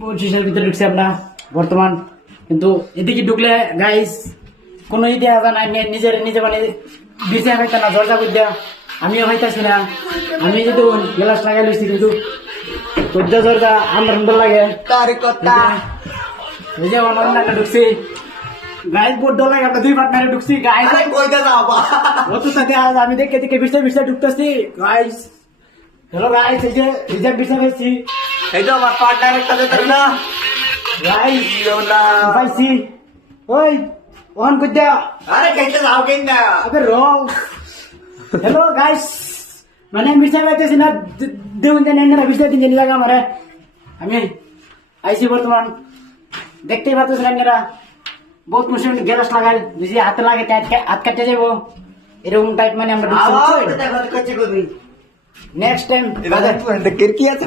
পঁচিশের ভিতরে ঢুকছে আমরা বর্তমান, কিন্তু এদিকে ঢুকলে গাইস কোনো ইতিহাস নাই, নিজের নিজে মানে দিছে হইতে না দরজা বুঝতে আমিও হইতেছি না। আমি যদি গ্লাস লাগাই লইছি কিন্তু সহ্য দরজা আমার সুন্দর লাগে। এই যে অনলাইনে ঢুকছি গাইস, বহুত ডর লাগে। আমরা দুই পার্টনারে ঢুকছি গাইস, অত সাথে আজ আমি দেখে দেখে বিছায় বিছায় ঢুকতেছি গাইস। হ্যালো গাইস, এই যে বিছায় হয়েছি এই তো আমার পার্টনার একটা যেতে না গাইস না পাইছি। ওই ওখান কই দে, আরে কেটে যাও কেন না আবে রং। হ্যালো গাইস, মানে আমি বিছায় পাইতেছি না, দেখুন যে নেন না বিছায় দিন লাগা আমারে। আমি আইছি বর্তমান, দেখতেই পাচ্ছেন আপনারা বহুত মুশকিল গ্যাস লাগাই যদি হাতে লাগে হাত কাটতে যাবো এরকম টাইপ মানে আমরা আওয়াজ দেখো করছি কবি নেক্সট টাইম এটা কি আছে